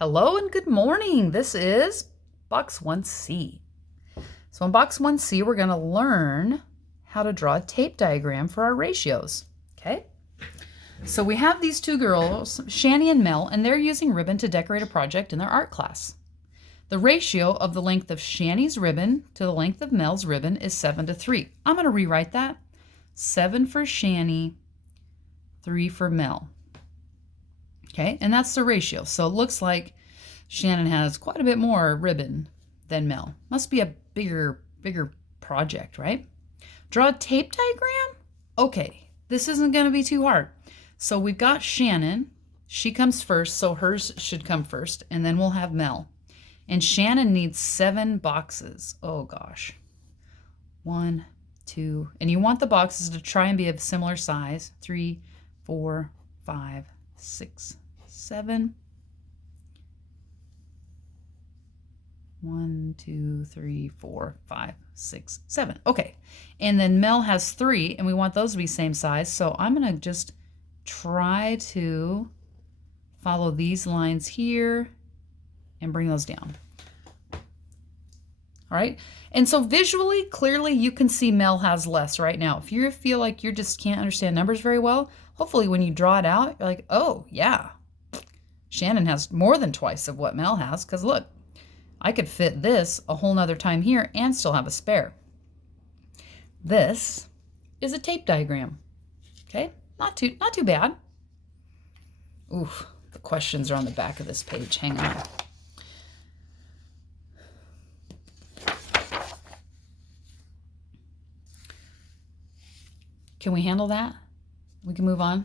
Hello and good morning. This is Box 1C. So in Box 1C, we're going to learn how to draw a tape diagram for our ratios. Okay? So we have these two girls, Shani and Mel, and they're using ribbon to decorate a project in their art class. The ratio of the length of Shani's ribbon to the length of Mel's ribbon is 7:3. I'm going to rewrite that. 7 for Shani, 3 for Mel. Okay, and that's the ratio. So it looks like Shannon has quite a bit more ribbon than Mel. Must be a bigger project, right? Draw a tape diagram? Okay, this isn't going to be too hard. So we've got Shannon. She comes first, so hers should come first, and then we'll have Mel. And Shannon needs 7 boxes. Oh gosh. 1, 2, and you want the boxes to try and be of similar size. 3, 4, 5, 6, 7. 1, 2, 3, 4, 5, 6, 7. Okay. And then Mel has 3, and we want those to be same size. So I'm going to just try to follow these lines here and bring those down. All right. And so visually, clearly, you can see Mel has less right now. If you feel like you just can't understand numbers very well, hopefully when you draw it out, you're like, oh, yeah, Shannon has more than twice of what Mel has, because look, I could fit this a whole nother time here and still have a spare. This is a tape diagram. Okay, not too bad. Oof, the questions are on the back of this page. Hang on. Can we handle that? We can move on?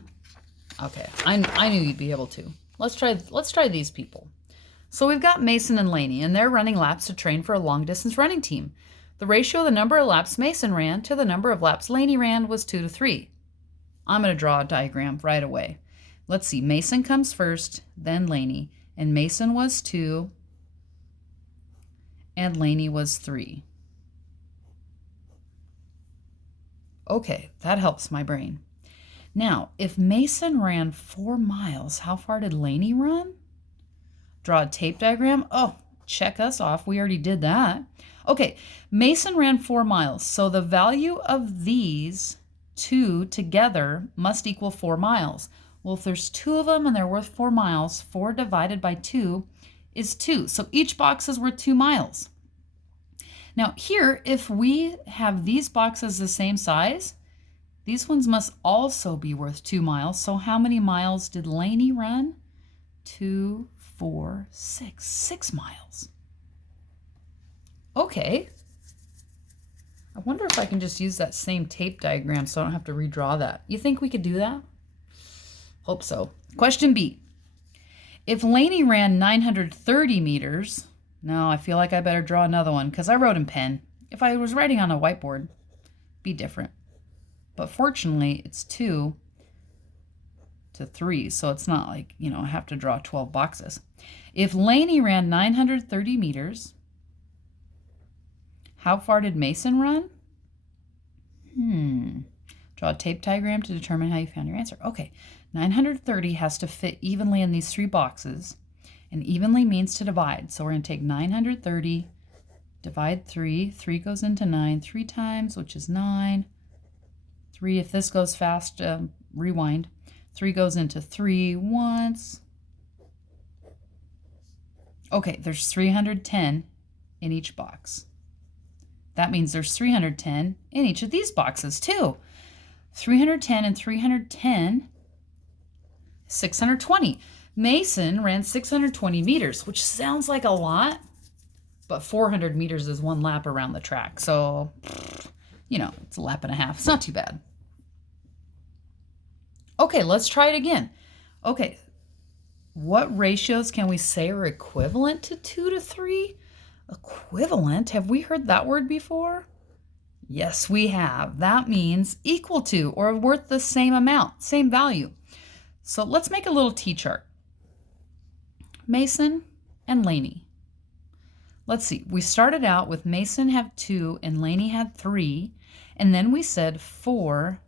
Okay, I knew you'd be able to. Let's try these people. So we've got Mason and Lainey, and they're running laps to train for a long-distance running team. The ratio of the number of laps Mason ran to the number of laps Lainey ran was 2:3. I'm going to draw a diagram right away. Let's see. Mason comes first, then Lainey, and Mason was 2, and Lainey was 3. Okay, that helps my brain. Now, if Mason ran 4 miles, how far did Lainey run? Draw a tape diagram. Oh, check us off. We already did that. Okay, Mason ran 4 miles. So the value of these two together must equal 4 miles. Well, if there's 2 of them and they're worth 4 miles, 4 divided by 2 is 2. So each box is worth 2 miles. Now here, if we have these boxes the same size, these ones must also be worth 2 miles. So how many miles did Lainey run? 2, 4, 6. 6 miles. Okay. I wonder if I can just use that same tape diagram so I don't have to redraw that. You think we could do that? Hope so. Question B. If Lainey ran 930 meters, no, I feel like I better draw another one because I wrote in pen. If I was writing on a whiteboard, it'd be different. But fortunately, it's 2 to 3, so it's not like, I have to draw 12 boxes. If Lainey ran 930 meters, how far did Mason run? Draw a tape diagram to determine how you found your answer. Okay, 930 has to fit evenly in these 3 boxes, and evenly means to divide. So we're going to take 930, divide 3. 3 goes into 9 3 times, which is 9. 3, if this goes fast, rewind. 3 goes into 3 once. Okay, there's 310 in each box. That means there's 310 in each of these boxes too. 310 and 310, 620. Mason ran 620 meters, which sounds like a lot, but 400 meters is 1 lap around the track. So, it's a lap and a half. It's not too bad. Okay, let's try it again. Okay, what ratios can we say are equivalent to 2 to 3? Equivalent? Have we heard that word before? Yes, we have. That means equal to or worth the same amount, same value. So let's make a little T-chart. Mason and Lainey. Let's see. We started out with Mason had 2 and Lainey had 3. And then we said 4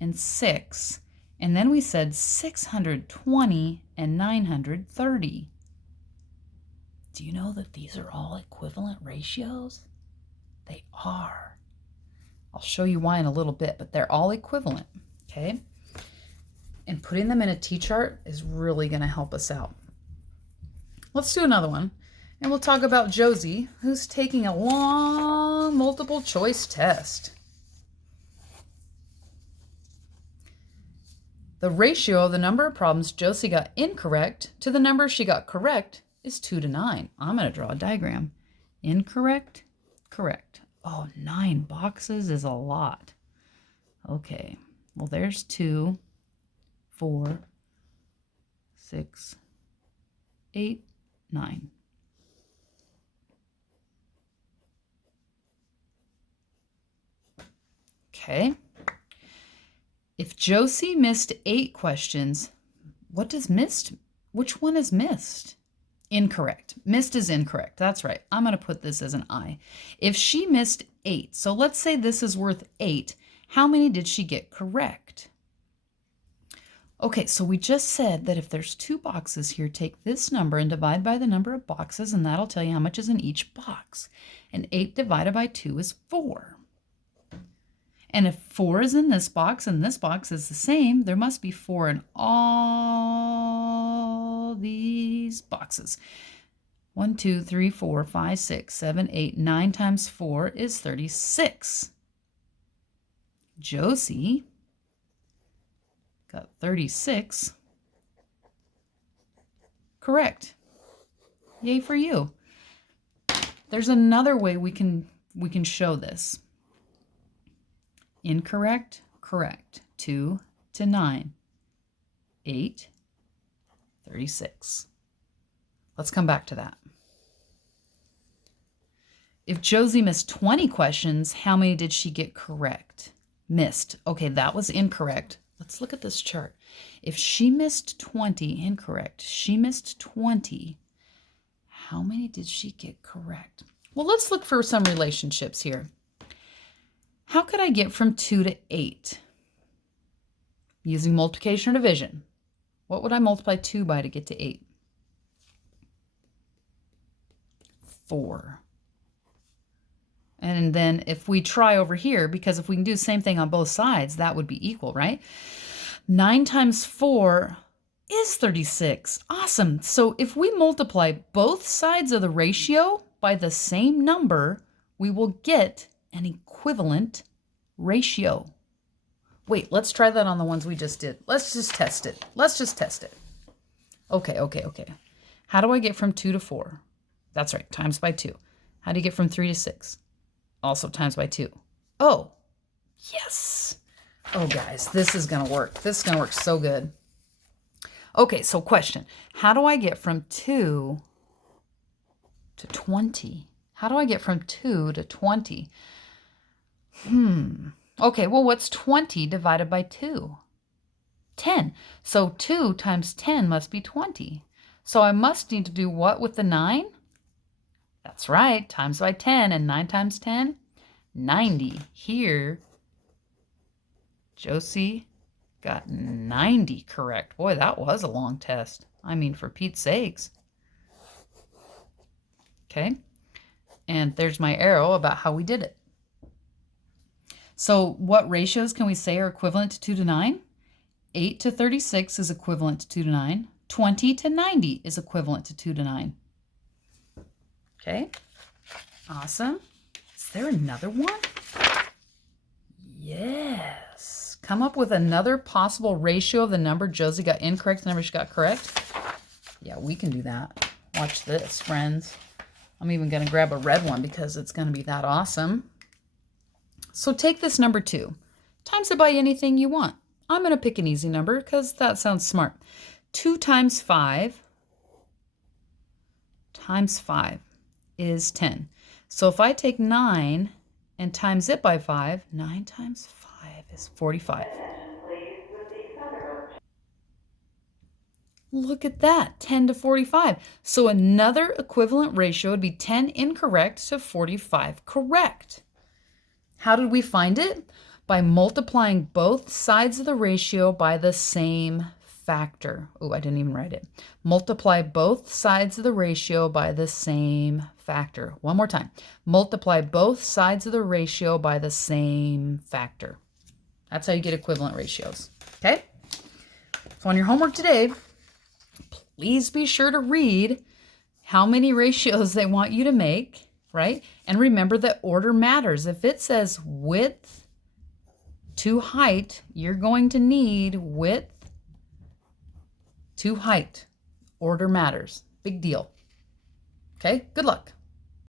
and 6. And then we said 620 and 930. Do you know that these are all equivalent ratios? They are. I'll show you why in a little bit, but they're all equivalent, okay? And putting them in a T-chart is really going to help us out. Let's do another one, and we'll talk about Josie, who's taking a long multiple choice test. The ratio of the number of problems Josie got incorrect to the number she got correct is 2 to 9. I'm going to draw a diagram. Incorrect, correct. Oh, 9 boxes is a lot. Okay, well, there's 2, 4, 6, 8, 9. Okay. If Josie missed 8 questions, what does missed? Which one is missed? Incorrect. Missed is incorrect. That's right. I'm going to put this as an I. If she missed 8, so let's say this is worth 8, how many did she get correct? Okay, so we just said that if there's 2 boxes here, take this number and divide by the number of boxes, and that'll tell you how much is in each box. And 8 divided by 2 is 4. And if 4 is in this box and this box is the same, there must be 4 in all these boxes. 1, 2, 3, 4, 5, 6, 7, 8, 9 times 4 is 36. Josie got 36. Correct. Yay for you. There's another way we can show this. Incorrect, correct. 2 to 9. 8, 36. Let's come back to that. If Josie missed 20 questions, how many did she get correct? Missed. Okay, that was incorrect. Let's look at this chart. If she missed 20, incorrect. She missed 20. How many did she get correct? Well, let's look for some relationships here. How could I get from 2 to 8? Using multiplication or division. What would I multiply 2 by to get to 8? 4. And then if we try over here, because if we can do the same thing on both sides, that would be equal, right? 9 times 4 is 36. Awesome. So if we multiply both sides of the ratio by the same number, we will get an equivalent ratio. Wait, let's try that on the ones we just did. Let's just test it. Okay. How do I get from 2 to 4? That's right, times by 2. How do you get from 3 to 6? Also times by 2. Oh, yes. Oh, guys, this is going to work. This is going to work so good. Okay, so question. How do I get from 2 to 20? How do I get from 2 to 20? Okay, well, what's 20 divided by 2? 10. So 2 times 10 must be 20. So I must need to do what with the 9? That's right, times by 10, and 9 times 10? 90. Here, Josie got 90 correct. Boy, that was a long test. I mean, for Pete's sakes. Okay, and there's my arrow about how we did it. So what ratios can we say are equivalent to 2 to 9? 8 to 36 is equivalent to 2 to 9. 20 to 90 is equivalent to 2 to 9. Okay, awesome. Is there another one? Yes. Come up with another possible ratio of the number Josie got incorrect to the number she got correct. Yeah, we can do that. Watch this, friends. I'm even going to grab a red one because it's going to be that awesome. So take this number 2, times it by anything you want. I'm going to pick an easy number because that sounds smart. 2 times 5 is 10. So if I take 9 and times it by 5, 9 times 5 is 45. Look at that, 10 to 45. So another equivalent ratio would be 10 incorrect to 45 correct. How did we find it? By multiplying both sides of the ratio by the same factor. Oh, I didn't even write it. Multiply both sides of the ratio by the same factor. One more time. Multiply both sides of the ratio by the same factor. That's how you get equivalent ratios. Okay? So on your homework today, please be sure to read how many ratios they want you to make, right? And remember that order matters. If it says width to height, you're going to need width to height. Order matters. Big deal. Okay? Good luck.